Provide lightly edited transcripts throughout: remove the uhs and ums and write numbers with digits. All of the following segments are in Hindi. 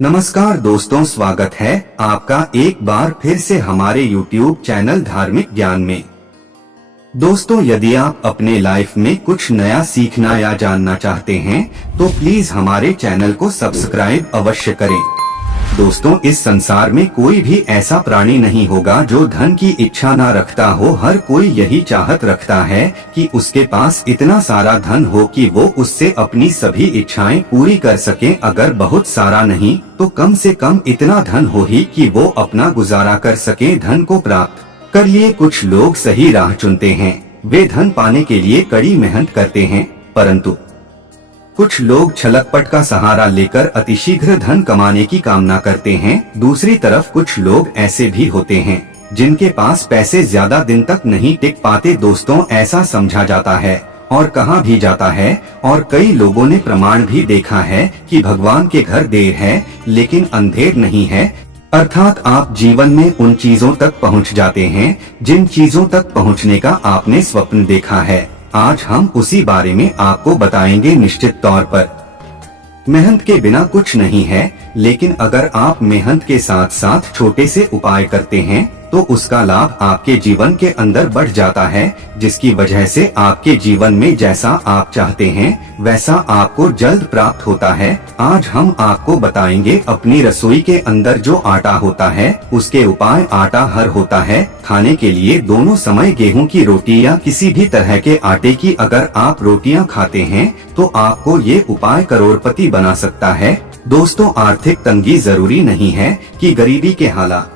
नमस्कार दोस्तों, स्वागत है आपका एक बार फिर से हमारे YouTube चैनल धार्मिक ज्ञान में। दोस्तों, यदि आप अपने लाइफ में कुछ नया सीखना या जानना चाहते हैं तो प्लीज हमारे चैनल को सब्सक्राइब अवश्य करें। दोस्तों, इस संसार में कोई भी ऐसा प्राणी नहीं होगा जो धन की इच्छा ना रखता हो। हर कोई यही चाहत रखता है कि उसके पास इतना सारा धन हो कि वो उससे अपनी सभी इच्छाएं पूरी कर सके। अगर बहुत सारा नहीं तो कम से कम इतना धन हो ही कि वो अपना गुजारा कर सके। धन को प्राप्त कर लिए कुछ लोग सही राह चुनते हैं, वे धन पाने के लिए कड़ी मेहनत करते हैं, परंतु कुछ लोग छलकपट का सहारा लेकर अतिशीघ्र धन कमाने की कामना करते हैं। दूसरी तरफ कुछ लोग ऐसे भी होते हैं जिनके पास पैसे ज्यादा दिन तक नहीं टिक पाते। दोस्तों, ऐसा समझा जाता है और कहा भी जाता है और कई लोगों ने प्रमाण भी देखा है कि भगवान के घर देर है लेकिन अंधेर नहीं है। अर्थात आप जीवन में उन चीजों तक पहुंच जाते हैं जिन चीजों तक पहुंचने का आपने स्वप्न देखा है। आज हम उसी बारे में आपको बताएंगे। निश्चित तौर पर मेहनत के बिना कुछ नहीं है, लेकिन अगर आप मेहनत के साथ साथ छोटे से उपाय करते हैं तो उसका लाभ आपके जीवन के अंदर बढ़ जाता है, जिसकी वजह से आपके जीवन में जैसा आप चाहते हैं वैसा आपको जल्द प्राप्त होता है। आज हम आपको बताएंगे अपनी रसोई के अंदर जो आटा होता है उसके उपाय। आटा हर होता है खाने के लिए दोनों समय। गेहूं की रोटी या किसी भी तरह के आटे की अगर आप रोटियां खाते हैं तो आपको ये उपाय करोड़पति बना सकता है। दोस्तों, आर्थिक तंगी जरूरी नहीं है कि गरीबी के हालात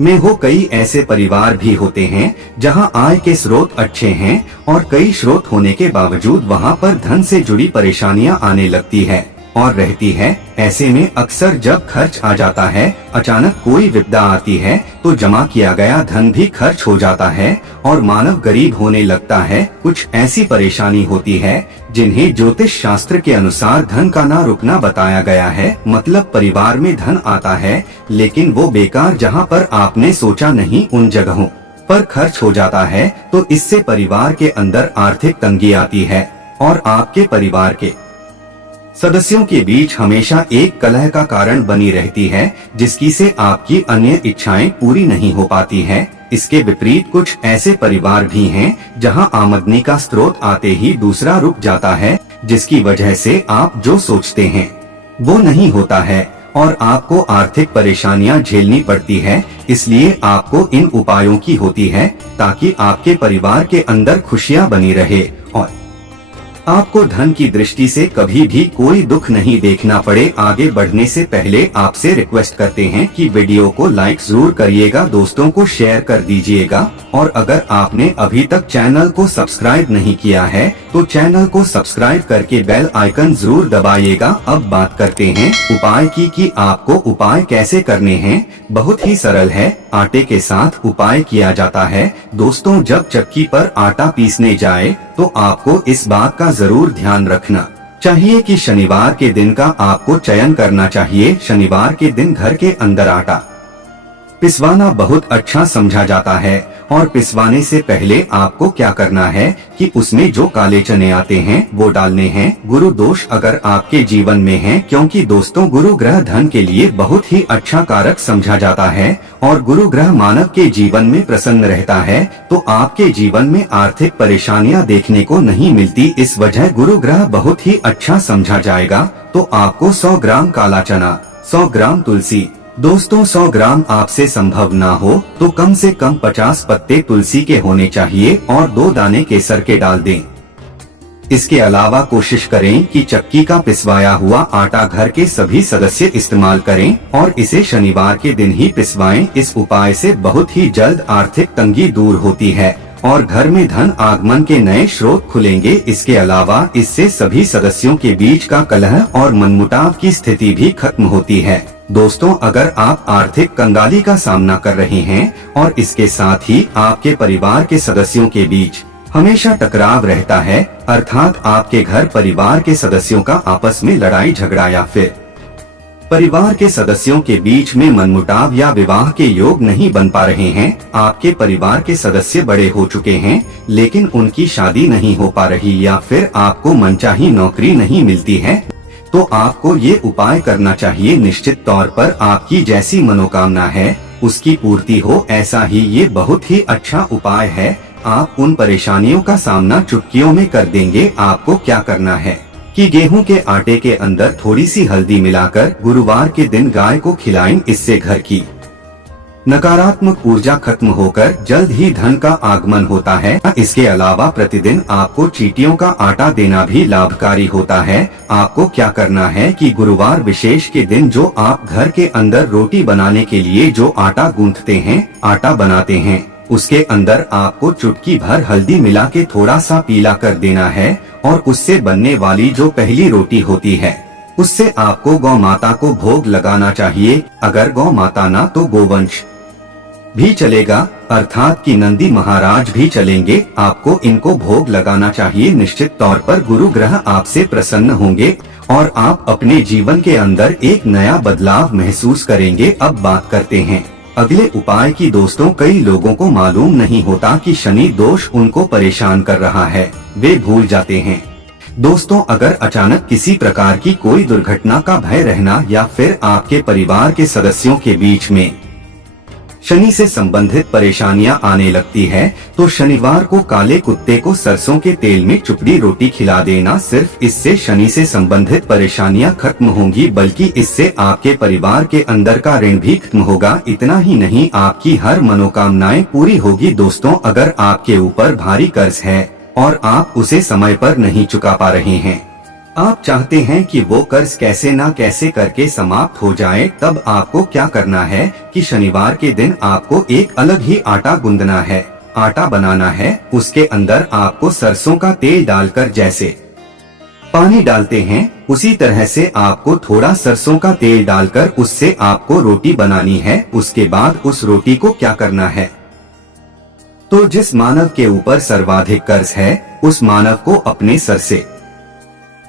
में हो। कई ऐसे परिवार भी होते हैं जहां आय के स्रोत अच्छे हैं और कई स्रोत होने के बावजूद वहां पर धन से जुड़ी परेशानियां आने लगती है और रहती है। ऐसे में अक्सर जब खर्च आ जाता है, अचानक कोई विपदा आती है तो जमा किया गया धन भी खर्च हो जाता है और मानव गरीब होने लगता है। कुछ ऐसी परेशानी होती है जिन्हें ज्योतिष शास्त्र के अनुसार धन का ना रुकना बताया गया है। मतलब परिवार में धन आता है लेकिन वो बेकार जहां पर आपने सोचा नहीं उन जगहों पर खर्च हो जाता है, तो इससे परिवार के अंदर आर्थिक तंगी आती है और आपके परिवार के सदस्यों के बीच हमेशा एक कलह का कारण बनी रहती है, जिसकी से आपकी अन्य इच्छाएं पूरी नहीं हो पाती है। इसके विपरीत कुछ ऐसे परिवार भी हैं जहां आमदनी का स्रोत आते ही दूसरा रुक जाता है, जिसकी वजह से आप जो सोचते हैं वो नहीं होता है और आपको आर्थिक परेशानियां झेलनी पड़ती है। इसलिए आपको इन उपायों की होती है ताकि आपके परिवार के अंदर खुशियां बनी रहे और आपको धन की दृष्टि से कभी भी कोई दुख नहीं देखना पड़े। आगे बढ़ने से पहले आपसे रिक्वेस्ट करते हैं कि वीडियो को लाइक जरूर करिएगा, दोस्तों को शेयर कर दीजिएगा और अगर आपने अभी तक चैनल को सब्सक्राइब नहीं किया है तो चैनल को सब्सक्राइब करके बेल आइकन जरूर दबाइएगा। अब बात करते हैं उपाय की कि आपको उपाय कैसे करने हैं। बहुत ही सरल है, आटे के साथ उपाय किया जाता है। दोस्तों, जब चक्की पर आटा पीसने जाए तो आपको इस बात का जरूर ध्यान रखना चाहिए कि शनिवार के दिन का आपको चयन करना चाहिए। शनिवार के दिन घर के अंदर आटा पिसवाना बहुत अच्छा समझा जाता है और पिसवाने से पहले आपको क्या करना है कि उसमें जो काले चने आते हैं वो डालने हैं। गुरु दोष अगर आपके जीवन में है, क्योंकि दोस्तों गुरु ग्रह धन के लिए बहुत ही अच्छा कारक समझा जाता है और गुरु ग्रह मानव के जीवन में प्रसन्न रहता है तो आपके जीवन में आर्थिक परेशानियां देखने को नहीं मिलती। इस वजह गुरु ग्रह बहुत ही अच्छा समझा जाएगा। तो आपको 100 ग्राम काला चना, 100 ग्राम तुलसी। दोस्तों, 100 ग्राम आपसे संभव ना हो तो कम से कम 50 पत्ते तुलसी के होने चाहिए और 2 दाने केसर के डाल दें। इसके अलावा कोशिश करें कि चक्की का पिसवाया हुआ आटा घर के सभी सदस्य इस्तेमाल करें और इसे शनिवार के दिन ही पिसवाएं। इस उपाय से बहुत ही जल्द आर्थिक तंगी दूर होती है और घर में धन आगमन के नए स्रोत खुलेंगे। इसके अलावा इससे सभी सदस्यों के बीच का कलह और मनमुटाव की स्थिति भी खत्म होती है। दोस्तों, अगर आप आर्थिक कंगाली का सामना कर रहे हैं और इसके साथ ही आपके परिवार के सदस्यों के बीच हमेशा टकराव रहता है, अर्थात आपके घर परिवार के सदस्यों का आपस में लड़ाई झगड़ा या फिर परिवार के सदस्यों के बीच में मनमुटाव या विवाह के योग नहीं बन पा रहे हैं, आपके परिवार के सदस्य बड़े हो चुके हैं लेकिन उनकी शादी नहीं हो पा रही या फिर आपको मनचाही नौकरी नहीं मिलती है, तो आपको ये उपाय करना चाहिए। निश्चित तौर पर आपकी जैसी मनोकामना है उसकी पूर्ति हो, ऐसा ही ये बहुत ही अच्छा उपाय है। आप उन परेशानियों का सामना चुटकियों में कर देंगे। आपको क्या करना है कि गेहूं के आटे के अंदर थोड़ी सी हल्दी मिलाकर गुरुवार के दिन गाय को खिलाएं। इससे घर की नकारात्मक ऊर्जा खत्म होकर जल्द ही धन का आगमन होता है। इसके अलावा प्रतिदिन आपको चींटियों का आटा देना भी लाभकारी होता है। आपको क्या करना है कि गुरुवार विशेष के दिन जो आप घर के अंदर रोटी बनाने के लिए जो आटा गूंथते हैं, आटा बनाते हैं, उसके अंदर आपको चुटकी भर हल्दी मिला के थोड़ा सा पीला कर देना है और उससे बनने वाली जो पहली रोटी होती है उससे आपको गौ माता को भोग लगाना चाहिए। अगर गौ माता ना तो गोवंश भी चलेगा, अर्थात कि नंदी महाराज भी चलेंगे। आपको इनको भोग लगाना चाहिए। निश्चित तौर पर गुरु ग्रह आपसे प्रसन्न होंगे और आप अपने जीवन के अंदर एक नया बदलाव महसूस करेंगे। अब बात करते हैं अगले उपाय की। दोस्तों, कई लोगों को मालूम नहीं होता कि शनि दोष उनको परेशान कर रहा है, वे भूल जाते हैं। दोस्तों, अगर अचानक किसी प्रकार की कोई दुर्घटना का भय रहना या फिर आपके परिवार के सदस्यों के बीच में शनि से संबंधित परेशानियां आने लगती है तो शनिवार को काले कुत्ते को सरसों के तेल में चुपड़ी रोटी खिला देना। सिर्फ इससे शनि से संबंधित परेशानियां खत्म होंगी, बल्कि इससे आपके परिवार के अंदर का ऋण भी खत्म होगा। इतना ही नहीं, आपकी हर मनोकामनाएं पूरी होगी। दोस्तों, अगर आपके ऊपर भारी कर्ज है और आप उसे समय पर नहीं चुका पा रहे हैं, आप चाहते हैं कि वो कर्ज कैसे ना कैसे करके समाप्त हो जाए, तब आपको क्या करना है कि शनिवार के दिन आपको एक अलग ही आटा गूंदना है, आटा बनाना है। उसके अंदर आपको सरसों का तेल डालकर जैसे पानी डालते हैं उसी तरह से आपको थोड़ा सरसों का तेल डालकर उससे आपको रोटी बनानी है। उसके बाद उस रोटी को क्या करना है, तो जिस मानव के ऊपर सर्वाधिक कर्ज है उस मानव को अपने सर से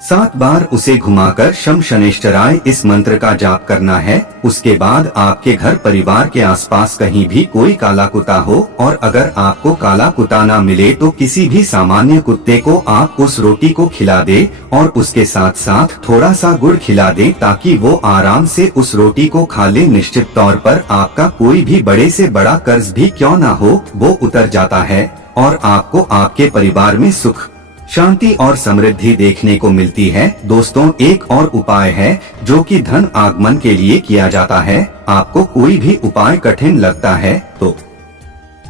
7 बार उसे घुमाकर शम शनैश्चराय इस मंत्र का जाप करना है। उसके बाद आपके घर परिवार के आसपास कहीं भी कोई काला कुत्ता हो, और अगर आपको काला कुत्ता ना मिले तो किसी भी सामान्य कुत्ते को आप उस रोटी को खिला दे और उसके साथ साथ थोड़ा सा गुड़ खिला दें ताकि वो आराम से उस रोटी को खा ले। निश्चित तौर पर आपका कोई भी बड़े से बड़ा कर्ज भी क्यों ना हो वो उतर जाता है और आपको आपके परिवार में सुख, शांति और समृद्धि देखने को मिलती है। दोस्तों, एक और उपाय है जो कि धन आगमन के लिए किया जाता है। आपको कोई भी उपाय कठिन लगता है तो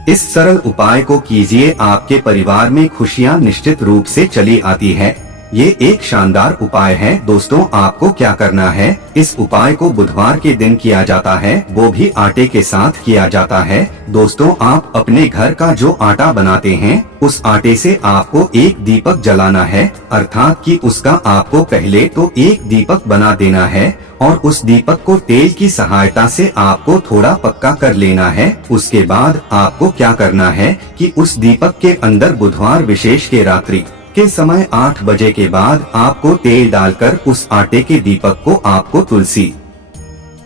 इस सरल उपाय को कीजिए, आपके परिवार में खुशियां निश्चित रूप से चली आती है। ये एक शानदार उपाय है। दोस्तों, आपको क्या करना है, इस उपाय को बुधवार के दिन किया जाता है, वो भी आटे के साथ किया जाता है। दोस्तों, आप अपने घर का जो आटा बनाते हैं उस आटे से आपको एक दीपक जलाना है, अर्थात कि उसका आपको पहले तो एक दीपक बना देना है और उस दीपक को तेल की सहायता से आपको थोड़ा पक्का कर लेना है। उसके बाद आपको क्या करना है कि उस दीपक के अंदर बुधवार विशेष के रात्रि के समय 8 बजे के बाद आपको तेल डालकर उस आटे के दीपक को आपको तुलसी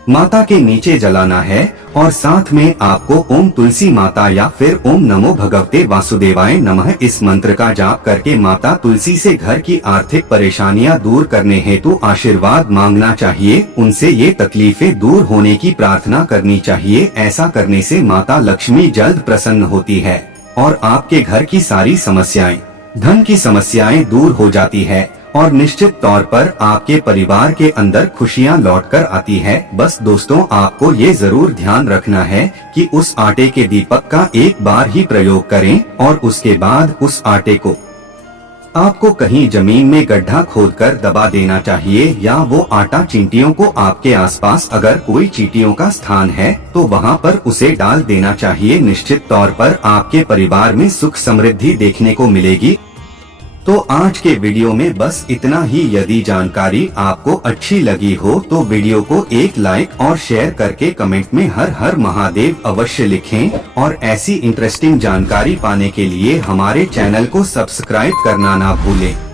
माता के नीचे जलाना है और साथ में आपको ओम तुलसी माता या फिर ओम नमो भगवते वासुदेवाय नमः इस मंत्र का जाप करके माता तुलसी से घर की आर्थिक परेशानियां दूर करने हेतु आशीर्वाद मांगना चाहिए। उनसे ये तकलीफें दूर होने की प्रार्थना करनी चाहिए। ऐसा करने से माता लक्ष्मी जल्द प्रसन्न होती है और आपके घर की सारी समस्याएं, धन की समस्याएं दूर हो जाती है और निश्चित तौर पर आपके परिवार के अंदर खुशियां लौटकर आती है। बस दोस्तों, आपको ये जरूर ध्यान रखना है कि उस आटे के दीपक का एक बार ही प्रयोग करें और उसके बाद उस आटे को आपको कहीं जमीन में गड्ढा खोदकर दबा देना चाहिए, या वो आटा चींटियों को आपके आसपास अगर कोई चींटियों का स्थान है तो वहाँ पर उसे डाल देना चाहिए। निश्चित तौर पर आपके परिवार में सुख समृद्धि देखने को मिलेगी। तो आज के वीडियो में बस इतना ही। यदि जानकारी आपको अच्छी लगी हो तो वीडियो को एक लाइक और शेयर करके कमेंट में हर हर महादेव अवश्य लिखें और ऐसी इंटरेस्टिंग जानकारी पाने के लिए हमारे चैनल को सब्सक्राइब करना ना भूलें।